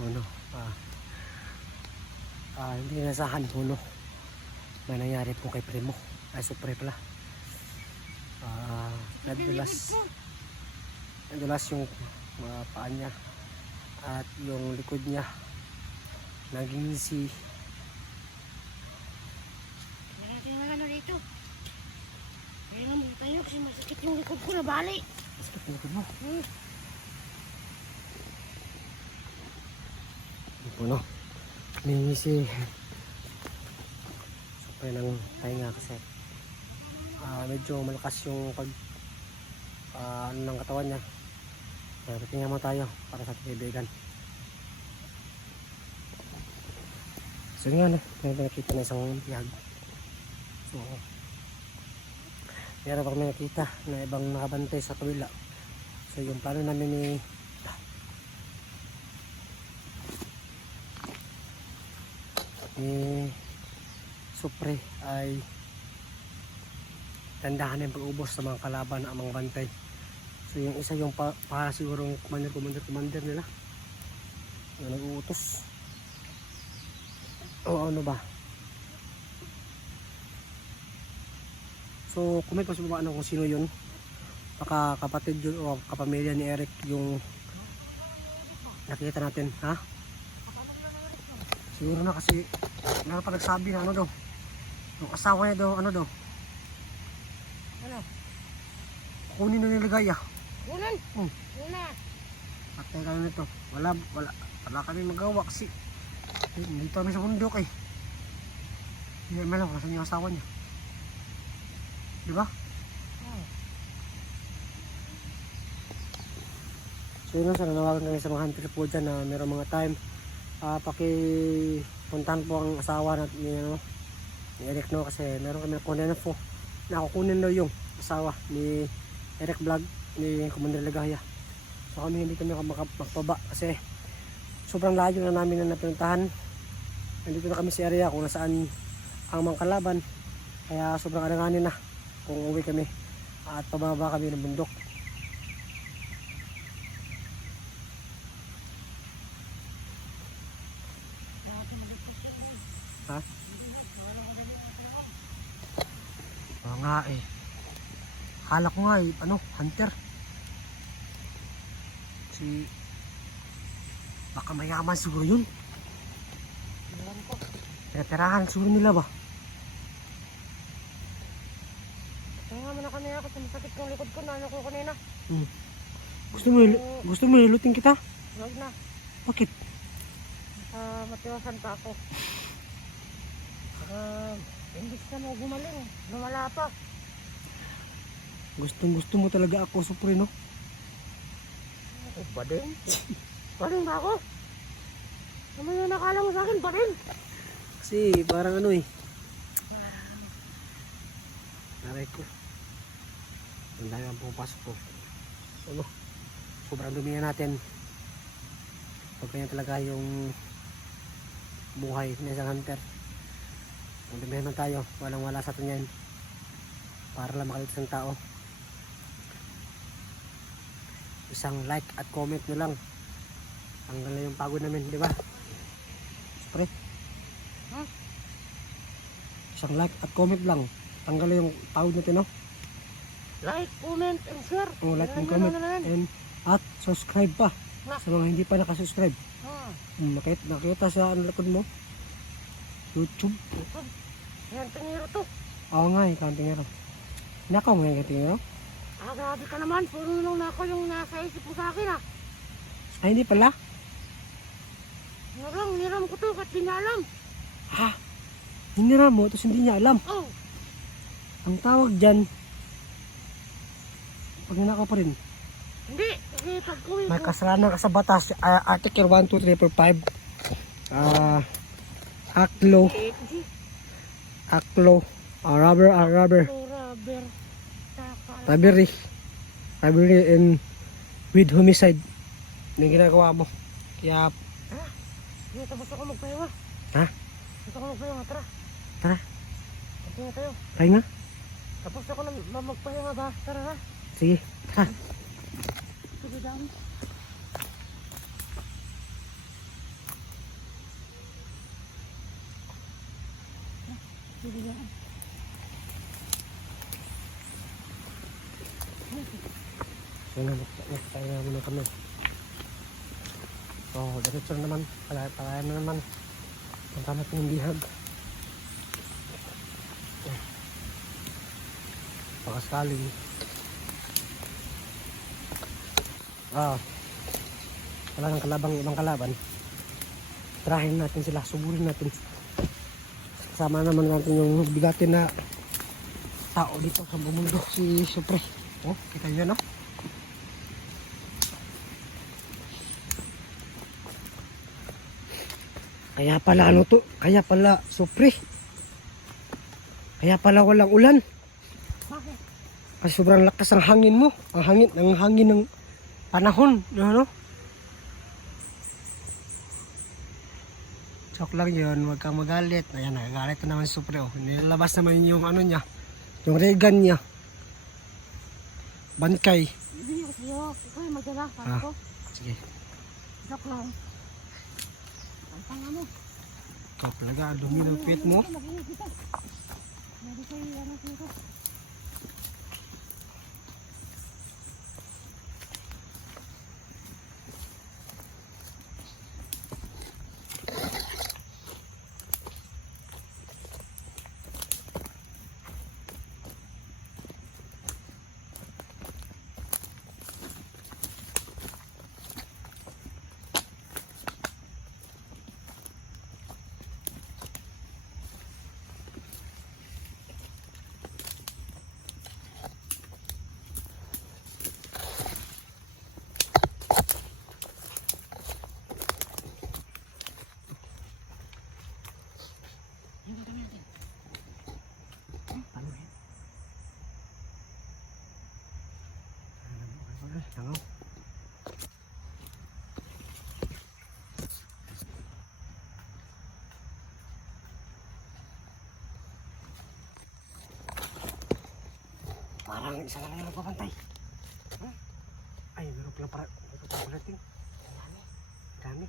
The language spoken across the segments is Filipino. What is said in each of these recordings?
Ano, hindi nasahan puno. May nangyari po kay Primo. Ay, Supre pala. Nadulas yung paa niya at yung likod niya naging Narating na ano dito. Kaya nga muna tayo kasi masakit yung likod ko na bali. Masakit yung likod mo. Puno. May si Supre ng pahinga kasi medyo malakas yung ng katawan niya. Tingnan mo tayo para sa ating kaibigan. So nga na, may nakita na isang biyag. So, meron pa kami nakita na ibang nakabantay sa kabila. So yung plano namin ni Supre ay tandahan yung pag-ubos sa mga kalaban ang mga bantay. So yung isa yung para sigurong commander nila na nag-uutos o ano ba. So comment pa sa baba kung sino yun, baka kapatid yun o kapamilya ni Eric yung nakita natin, ha? Siguro na kasi meron pa nagsabi na ano daw yung asawa niya daw, ano daw, Ano? kunin na niligaya. Kunan? Kuna. Patay kami nito. Wala kami magawa kasi dito kami sa bundok eh. Hindi naman alam kung saan yung asawa niya. Diba? So yun, sana nawagan kami sa mga hunter po dyan na meron mga time. Pakipuntahan po ang asawa ni Eric, no, kasi meron kami kunin na po. Nakukunin daw yung asawa ni Eric Vlog ni Commander Ligaya. So kami hindi kami magpaba kasi sobrang layo na namin na napinuntahan. Nandito na kami sa area kung nasaan ang mga kalaban, kaya sobrang alanganin na kung uwi kami at pababa kami ng bundok. Ha? Oo nga eh. Akala ko nga eh, hunter. Baka mayaman siguro yun. Pera-perahan siguro nila ba? Kaya nga muna kami ako sa masakit yung likod ko na ano ko kanina. Gusto mo ilutin kita? Huwag na. Bakit? Matiwasan pa ako. Imbis na mo gumaling. Lumala pa. Gusto mo talaga ako, Supre, no? Bading? Bading ba ako? Ano yung nakala mo sa akin, bading? Kasi parang ano eh. Naray ko. Ang dami ang pumapasok ko. Ano? Sobrang dumi na natin. Pag kanya talaga yung buhay ng isang hunter. Ang dumi naman tayo. Walang wala sa atin yan. Para lang makalit ng tao. Isang like at comment nyo lang. Tanggal na yung pagod namin, di ba? Supre? Huh? Isang like at comment lang. Tanggal na yung pagod natin, no? Like, comment, and share. Oh, like and comment. And at subscribe pa. Sa mga hindi pa nakasubscribe. Nakita sa likod mo. YouTube. Yan, tingiro to. Oo nga, ikaw ang tingero. Nakaw mo yung tingero? Grabe ka naman. Puro nung nako yung nasa isip mo sa akin, Ay, hindi pala. Niram ko to, kasi niya alam. Ha? Hiniram mo, tapos hindi niya alam. Oh. Ang tawag dyan, pag ninakaw pa rin, Hindi, kasi pag uwi may ko. kasalanan ka sa batas. Article 1, 2, 3, 4, 5. Aklo. Rubber. Rubber. Robbery and with homicide. May ginagawa mo. Kaya, Hindi, tapos ako magpahinga. ha? Tapos ako magpahinga, tara. Tara, Magpahinga tayo. tayo nga. Tapos ako na magpahinga ba? Tara na. Sige, tara. Sige, dami. So, nagpapahinga muna kami. So, diretso na naman. Palayan na naman. Punta natin yung bihag. Pakasakaling. Wala nang kalabang ibang kalaban. Tirahin natin sila. Suburin natin. Kasama naman natin yung bigatin na tao dito sa bumundo. Si Supre. Oh, kita nyo no? Kaya pala ano to? Kaya pala Supre. Kaya pala walang ulan. Bakit? Kasi sobrang lakas ang hangin mo. Ang hangin ng panahon. Ano? Joke lang yun. Huwag kang magalit. Ayan, nagagalit na naman si Supre. Oh. Nilalabas naman yung ano niya. Yung regan niya. Bankay. Hindi ko sa'yo. Ikaw yung madala. Sabi ko. Sige. Joke lang. Ang tanga mo. Ikaw talaga. Dumi ng pit mo. Mag-ingat dito. Hindi ko yung ano dito. Tangaw. Parang isa lang yung nagpapantay. Ay, meron pala parating. Dami.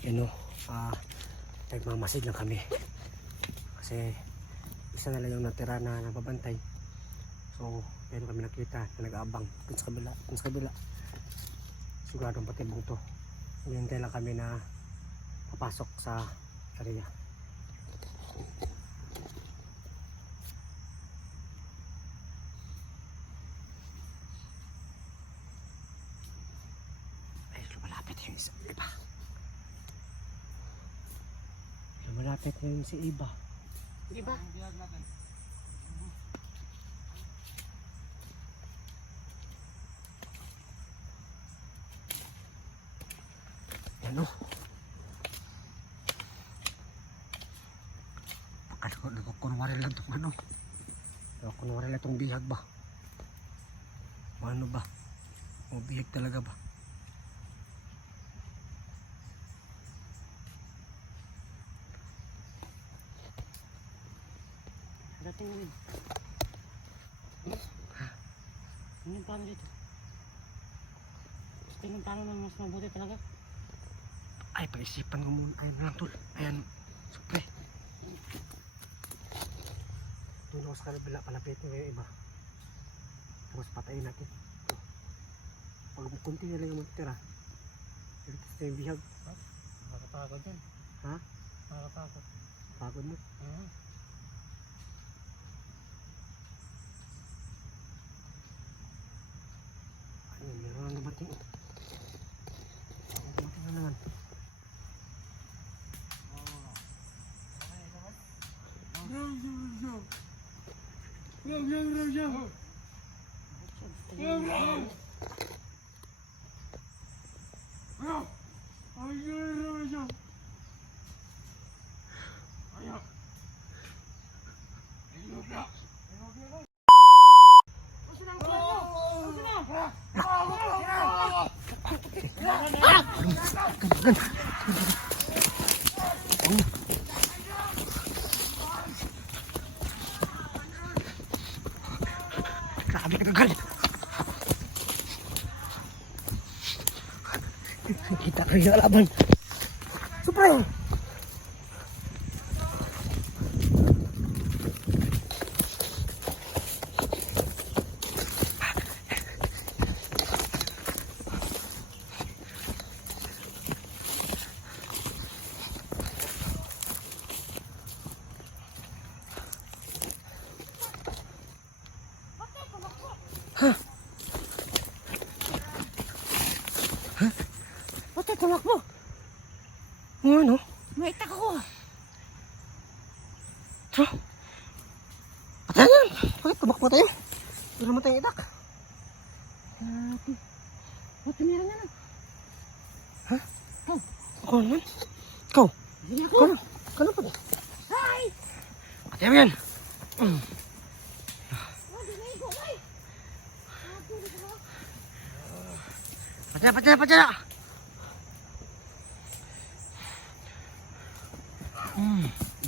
Yan o, nagmamasid lang kami kasi isa na lang yung natira na nababantay. So meron kami nakita na nag-aabang dun sa kabila, siguradong patibong to. Hintay lang kami na papasok sa area. Ay, lumalapit yung isa, iba. Malapit na yung si Iba. Diba? Yan o. Nagkukunwari lang itong ano. Nagkukunwari lang itong bihag ba? Ano ba? O bihag talaga ba? Dating namin. Anong plano dito? Tingnan plano ng mas mabuti talaga. Ay, pag-isipan ko muna. Ayan lang tol. Ayan. Supre. Doon ako sa kanila palapit mo yung iba. Tapos patayin natin. Ito. Pag kunti na lang yung magtira. Ilitas na yung bihag. Nakakapagod yan. Ha? Nakakapagod. Pagod mo. Ayun, meron na dumating. Dumating na naman. Gan. Grabe kagagal. Kita ko yung laban. Supre! Patay, tumakbo. Ano? May itak ako. So, patay yan. Bakit tumakbo tayo? Wala mo tayong itak. Patay meron na lang. Ha? Oh. Ako naman? Ikaw? Hindi ako. Ikaw na? Ikaw na pa? Ay! Patay mo yan. Patay na.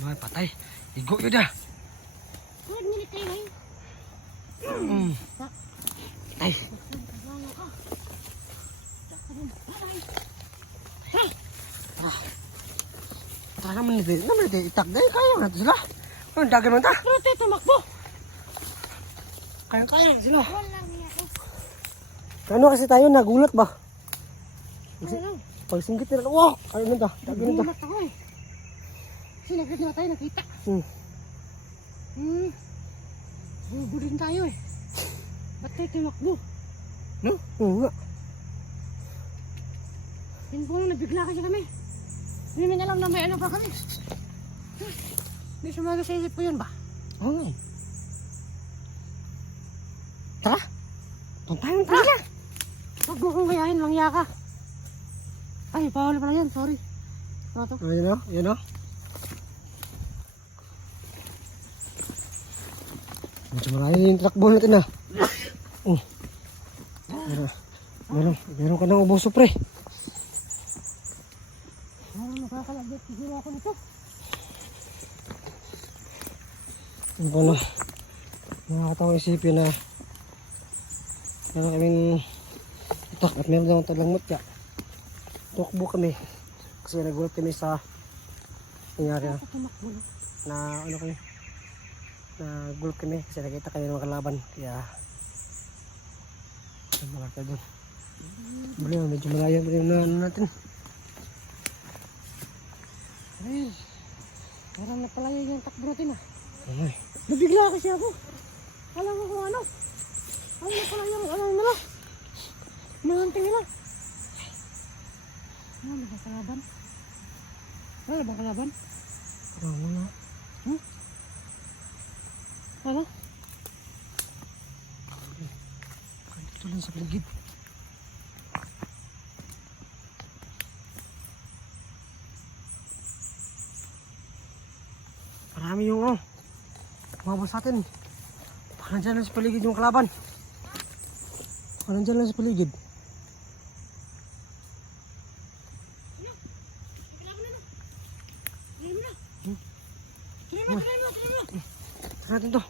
Bakit patay? Igo yun ah. Huwag nilitay ngayon. Ay. Tara naman nito. Itak dahil kaya na sila. Ang dagan man ta. Pero tayo tumakbo. Kaya na sila. Walang niya ako. Ano kasi tayo nagulat ba? Ano? Pag singgit nila. Wow! Kaya na ta. Dagan na ta. Gulat ako eh. Sinagad na tayo nakita. Bubo din tayo eh. Ba't tayo tumakbo? No? Oo nga. Yun po nabigla kasi kami. Hindi namin alam na may ano pa kami. Hindi sumaga sa isip ko yun ba? Oo nga. Tara. Puntahan tayo. Huwag mo kong gayahin, langya ka. Ay, bawal pala yan, sorry. Ano to? Ayun o. Ayun o. Medyo marami yung truck ball natin ah. Meron ka ng ubo supre. Makakalagit siguro ako nito. Ano ba na? Nakakatawang isipin na meron kaming itak at meron daw talang mutya. Tukbo kami kasi nagulat kami sa nangyari na ano kami nagulat kami kasi nakita kami ng mga kalaban kaya malaki doon. Medyo malayo na ano natin. Ayun. Parang napalayo yung takbo natin ah. Ay. Nabigla kasi ako. Alam mo kung ano. Ano na pala yung ano nila. Hinahantay nila. Ano ba kalaban? Ano ba kalaban? Wala. Ano? Dito lang sa paligid. Marami yung umabot sa atin. Baka nandyan lang sa paligid yung kalaban. Baka nandyan lang sa paligid. Tara natin to.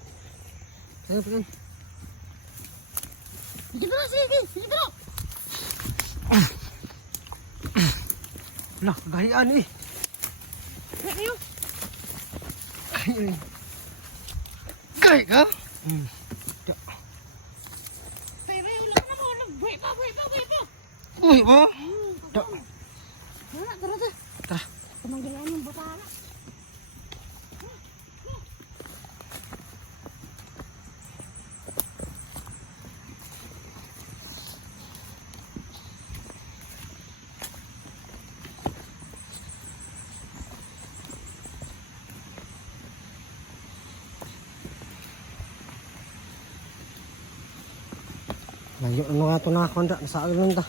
Tara natin. Sige na, sige. Sige na. Wala, gahian eh. Kayo. Gahi ka? Pero ulang na mo. Buhay pa. Uy, ba? Tara. Tara. Tumanggilan yung butana. Layo ano nga ito nakakonda. Nasa alon ta.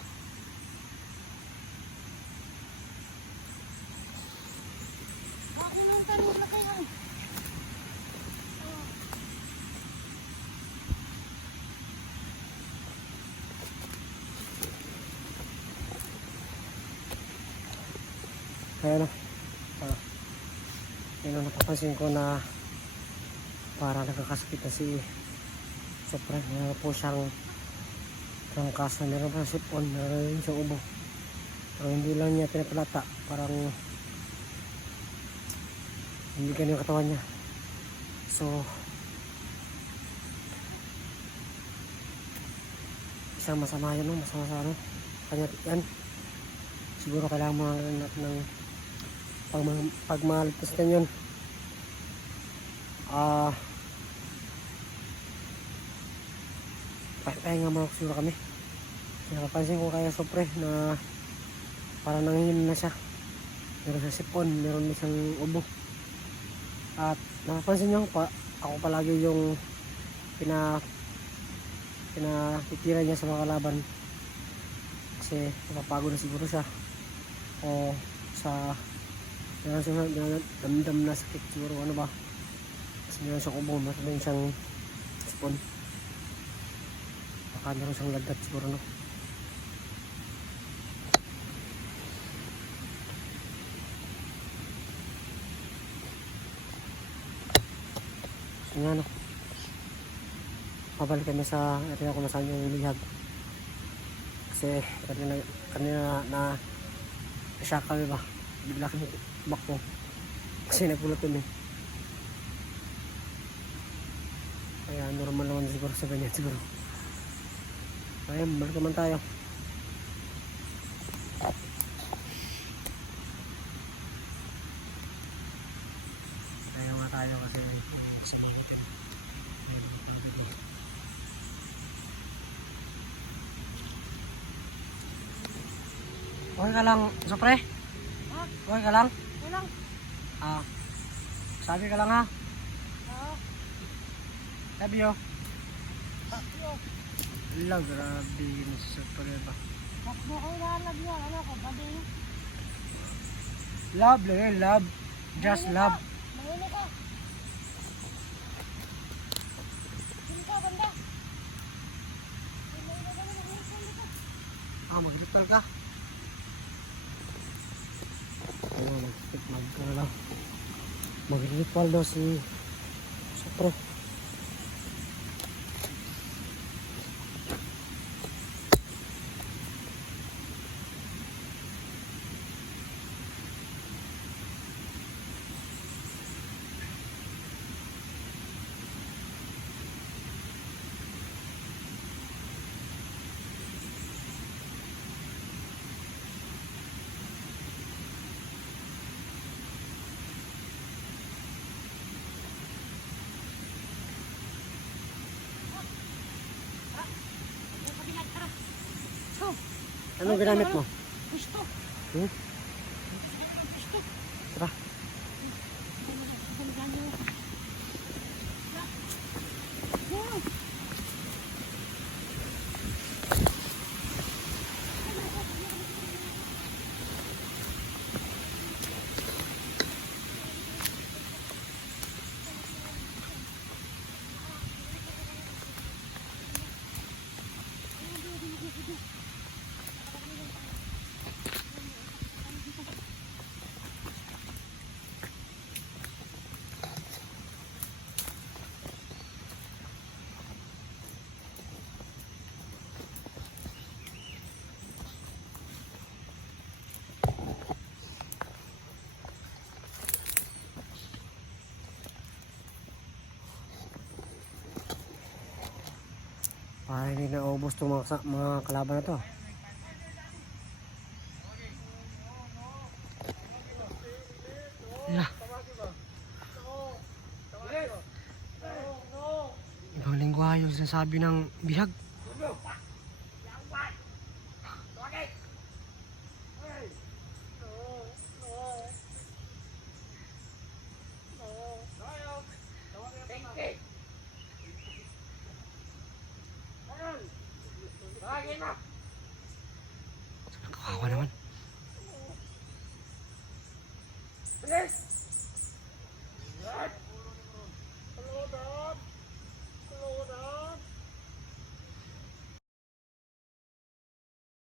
Kaya ano, yun ang napapansin ko na parang nagkakasakit na si Sopre. Meron po siyang trangkaso, meron pa sipon, meron rin siyang ubo. Pero hindi lang niya pinapalata, parang hindi ganun yung katawan niya. So isang masama yan, no? Masama sa ano kanya yan. Siguro kailangan mo ng pagmaligtas din yun. Pahinga mo siguro kami. Napapansin ko kaya Sopre na parang nanginginom na siya. Meron sa sipon, meron din siyang ubo. At napapansin niyo pa, ako palagi yung pinatitira niya sa mga kalaban. Kasi napapagod na siguro siya. O sa meron siyang damdam na sakit siguro, ano ba. Kasi meron siyang ubo, meron din siyang sipon. Baka meron siyang lagat siguro, no. So nga, no. Pabalik kami sa area kung nasaan yung lihag. Kasi kanina na shock kami ba. Bigla kami bakbo. Kasi nagpulot kami. Kaya normal naman siguro sa ganyan siguro. Ayan, balik naman tayo. Kaya nga tayo kasi sumama natin. Okay ka lang, Sopre? Ha? Okay ka lang? Okay lang. Sabi ka lang ha? Oo. Love you. Hello, grabe mo si Sopre ba? Bakbo ko na love yun. Ano ko, bading? Love lang yun, love. Just love. Mahuli ka. Sino ka, banda? Mag-ritual ka? Oo, mag-ritual daw si Sopre. Anong ginamit mo? Gusto. Hmm? Gusto. Tara. Para hindi na ubos itong mga kalaban na to. Wala. Ibang lingwahe yung sinasabi ng bihag. Kawawa naman.